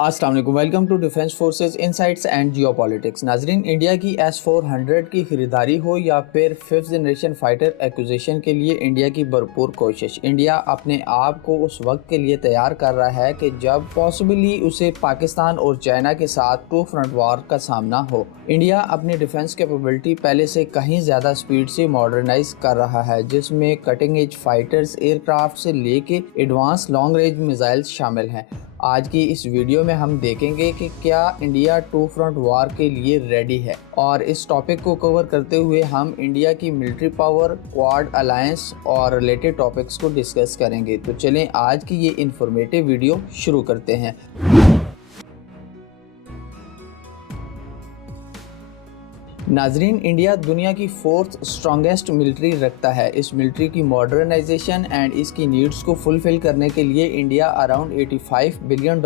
अस्सलाम वालेकुम, welcome to defence forces insights and geopolitics. नाजरीन, इंडिया की S-400 की खरीदारी हो या फिर फिफ्थ जनरेशन फाइटर एक्विजिशन के लिए इंडिया की भरपूर कोशिश। इंडिया अपने आप को उस वक्त के लिए तैयार कर रहा है कि जब पॉसिबली उसे पाकिस्तान और चाइना के साथ टू फ्रंट वॉर का सामना हो। इंडिया अपनी डिफेंस कैपेबिलिटी पहले से कहीं ज़्यादा स्पीड से मॉडर्नाइज कर रहा है, जिसमें कटिंग एज फाइटर्स एयरक्राफ्ट से लेके एडवांस लॉन्ग रेंज मिसाइल्स शामिल हैं। आज की इस वीडियो में हम देखेंगे कि क्या इंडिया टू फ्रंट वॉर के लिए रेडी है, और इस टॉपिक को कवर करते हुए हम इंडिया की मिलिट्री पावर, क्वाड अलायंस और रिलेटेड टॉपिक्स को डिस्कस करेंगे। तो चलें आज की ये इंफॉर्मेटिव वीडियो शुरू करते हैं। नाजरीन, इंडिया दुनिया की फोर्थ स्ट्रॉन्गेस्ट मिलिट्री रखता है। इस मिलिट्री की मॉडर्नाइजेशन एंड इसकी नीड्स को फुलफिल करने के लिए इंडिया अराउंड $85 बिलियन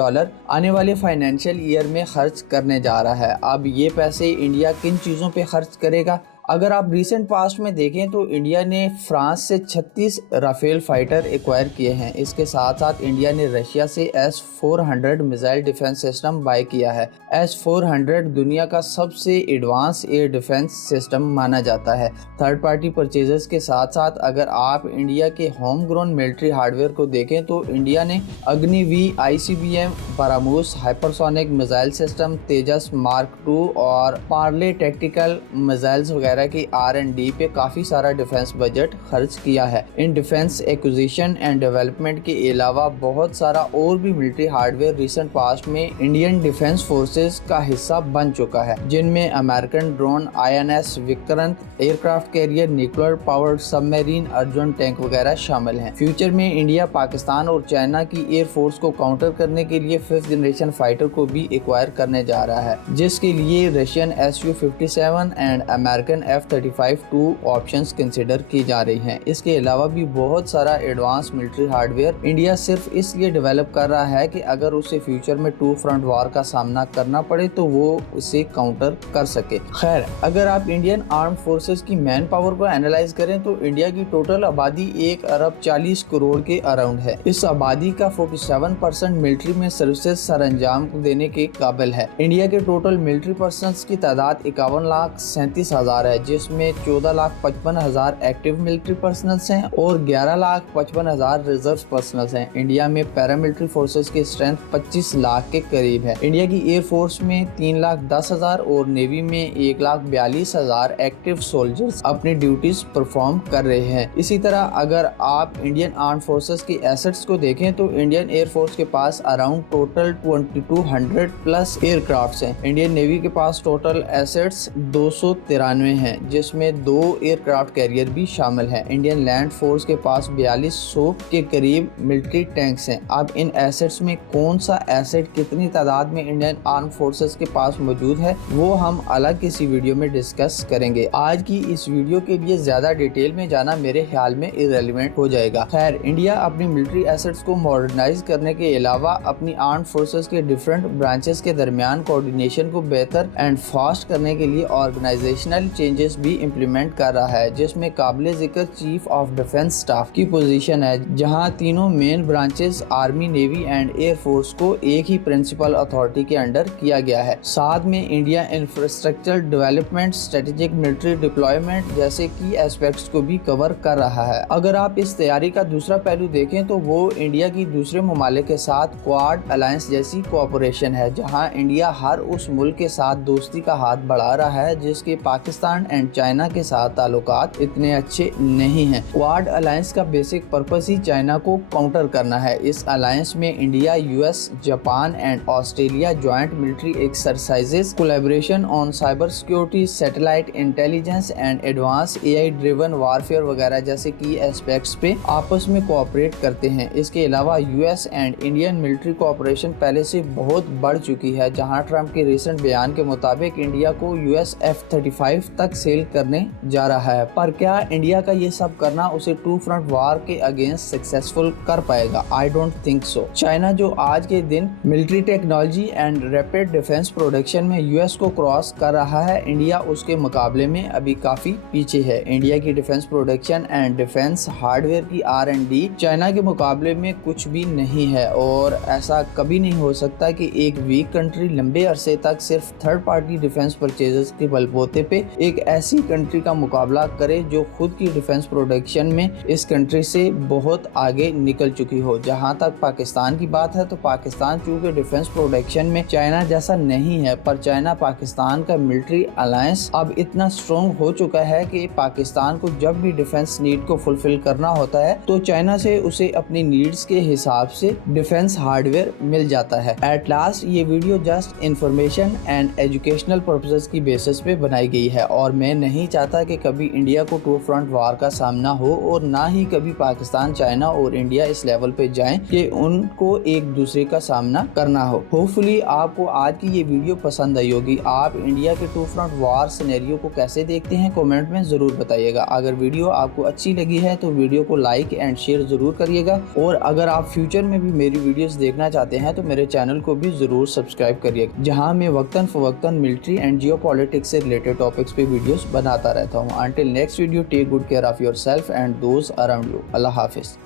आने वाले फाइनेंशियल ईयर में खर्च करने जा रहा है। अब ये पैसे इंडिया किन चीज़ों पे खर्च करेगा? अगर आप रिसेंट पास्ट में देखें तो इंडिया ने फ्रांस से 36 राफेल फाइटर एक्वायर किए हैं। इसके साथ साथ इंडिया ने रशिया से S-400 missile defence system by किया है। S-400 दुनिया का सबसे एडवांस एयर डिफेंस सिस्टम माना जाता है। थर्ड पार्टी परचेजेस के साथ साथ अगर आप इंडिया के होम ग्रोन मिलिट्री हार्डवेयर को देखें तो इंडिया ने अग्निवी ICBM, BrahMos hypersonic missile system, Tejas mark 2 और पार्ले टैक्टिकल मिसाइल्स वगैरह की R&D पे काफी सारा डिफेंस बजट खर्च किया है। In defence acquisition and development के अलावा बहुत सारा और भी मिलिट्री हार्डवेयर रिसेंट पास्ट में इंडियन डिफेंस फोर्सेस का हिस्सा बन चुका है, जिनमें American drone, INS Vikrant aircraft carrier, nuclear powered submarine, Arjun tank वगैरह शामिल हैं। फ्यूचर में इंडिया पाकिस्तान और चाइना की एयर फोर्स को काउंटर करने के लिए फिफ्थ जनरेशन फाइटर को भी एक्वायर करने जा रहा है, जिसके लिए Russian Su-57 and American F-35 options consider की जा रही हैं। इसके अलावा भी बहुत सारा एडवांस मिलिट्री हार्डवेयर इंडिया सिर्फ इसलिए डेवलप कर रहा है कि अगर उसे फ्यूचर में टू फ्रंट वॉर का सामना करना पड़े तो वो उसे काउंटर कर सके। खैर, अगर आप इंडियन आर्म फोर्सेस की मैन पावर को एनालाइज करें तो इंडिया की टोटल आबादी 1 अरब 40 करोड़ के अराउंड है। इस आबादी का 47% मिलिट्री में सर्विसेज सरंजाम देने के काबिल है। इंडिया के टोटल मिलिट्री पर्सन की तादाद 51,37,000 है, जिसमें 14,55,000 एक्टिव मिलिट्री पर्सनल्स हैं और 11,55,000 रिजर्व पर्सनल्स हैं। इंडिया में पैरामिलिट्री फोर्सेस की स्ट्रेंथ 25 लाख के करीब है। इंडिया की एयर फोर्स में 3,10,000 और नेवी में 1,42,000 एक्टिव सोल्जर्स अपनी ड्यूटीज परफॉर्म कर रहे हैं। इसी तरह अगर आप इंडियन आर्म फोर्सेस की एसेट्स को देखें तो इंडियन एयर फोर्स के पास अराउंड टोटल 2200 प्लस एयरक्राफ्ट्स हैं। इंडियन नेवी के पास टोटल एसेट्स 293 हैं, जिसमें 2 एयरक्राफ्ट कैरियर भी शामिल हैं। इंडियन लैंड फोर्स के पास 4200 के करीब मिलिट्री टैंक्स हैं। अब इन एसेट्स में कौन सा एसेट कितनी तादाद में इंडियन आर्म फोर्सेस के पास मौजूद है वो हम अलग किसी वीडियो में डिस्कस करेंगे। आज की इस वीडियो के लिए ज्यादा डिटेल में जाना मेरे ख्याल में इररेलेवेंट हो जाएगा। खैर, इंडिया अपनी मिलिट्री एसेट्स को मॉडर्नाइज करने के अलावा अपनी आर्म फोर्सेस के डिफरेंट ब्रांचेस के दरमियान कोऑर्डिनेशन को बेहतर एंड फास्ट करने के लिए ऑर्गेनाइजेशनल चेंजेस भी इम्प्लीमेंट कर रहा है, जिसमें काबिल जिक्र चीफ ऑफ डिफेंस स्टाफ की पोजीशन है, जहां तीनों main branches army, navy and air force को एक ही प्रिंसिपल अथॉरिटी के अंडर किया गया है। साथ में India infrastructure development, strategic military deployment जैसे की एस्पेक्ट्स को भी कवर कर रहा है। अगर आप इस तैयारी का दूसरा पहलू देखें तो वो इंडिया की दूसरे ममालिक के साथ क्वाड अलायंस जैसी कोऑपरेशन है, जहां इंडिया हर उस मुल्क के साथ दोस्ती का हाथ बढ़ा रहा है जिसके पाकिस्तान एंड चाइना के साथ ताल्लुकात इतने अच्छे नहीं हैं। क्वाड अलायंस का बेसिक पर्पस ही चाइना को काउंटर करना है। इस अलायंस में India, US, Japan and Australia joint military exercises, collaboration on cyber security, satellite intelligence and advance AI driven warfare वगैरह जैसे की एस्पेक्ट्स पे आपस में कोऑपरेट करते हैं। इसके अलावा US and Indian military cooperation पहले से बहुत बढ़ चुकी है, जहां ट्रंप के रिसेंट बयान के मुताबिक इंडिया को US F-35 तक सेल करने जा रहा है। पर क्या इंडिया का ये सब करना उसे टू फ्रंट वॉर के अगेंस्ट सक्सेसफुल कर पाएगा? I don't think so. China जो आज के दिन military technology and rapid defence production में यूएस को क्रॉस कर रहा है, इंडिया उसके मुकाबले में अभी काफी पीछे है। इंडिया की defence production and defence hardware की R&D चाइना के मुकाबले में कुछ भी नहीं है और ऐसा कभी नहीं हो सकता कि एक वीक कंट्री लंबे अरसे तक सिर्फ थर्ड पार्टी डिफेंस परचेजेस के बलबूते पे एक ऐसी कंट्री का मुकाबला करे जो खुद की डिफेंस प्रोडक्शन में इस कंट्री से बहुत आगे निकल चुकी हो। जहां तक पाकिस्तान की बात है तो पाकिस्तान चूंकि डिफेंस प्रोडक्शन में चाइना जैसा नहीं है, पर चाइना पाकिस्तान का मिलिट्री अलायंस अब इतना स्ट्रॉन्ग हो चुका है कि पाकिस्तान को जब भी डिफेंस नीड को फुलफिल करना होता है तो चाइना से उसे अपनी नीड्स के हिसाब से डिफेंस हार्डवेयर मिल जाता है। एट लास्ट ये video just information and educational purposes की बेसिस पे बनाई गई है और मैं नहीं चाहता कि कभी इंडिया को टू फ्रंट वार का सामना हो और ना ही कभी पाकिस्तान, चाइना और इंडिया इस लेवल पे जाएं कि उनको एक दूसरे का सामना करना हो। होपफुली आपको आज की ये वीडियो पसंद आई होगी। आप इंडिया के टू फ्रंट वार सिनेरियो को कैसे देखते हैं कमेंट में जरूर बताइएगा। अगर वीडियो आपको अच्छी लगी है तो वीडियो को लाइक एंड शेयर जरूर करिएगा और अगर आप फ्यूचर में भी मेरी वीडियोस देखना चाहते हैं तो मेरे चैनल को भी जरूर सब्सक्राइब करिएगा, जहां मैं वक्तन फवक्तन मिलिट्री एंड जियोपॉलिटिक्स से रिलेटेड टॉपिक्स पे वीडियोस बनाता रहता हूं। Until next video, take good care of yourself and those around you. अल्लाह हाफिज।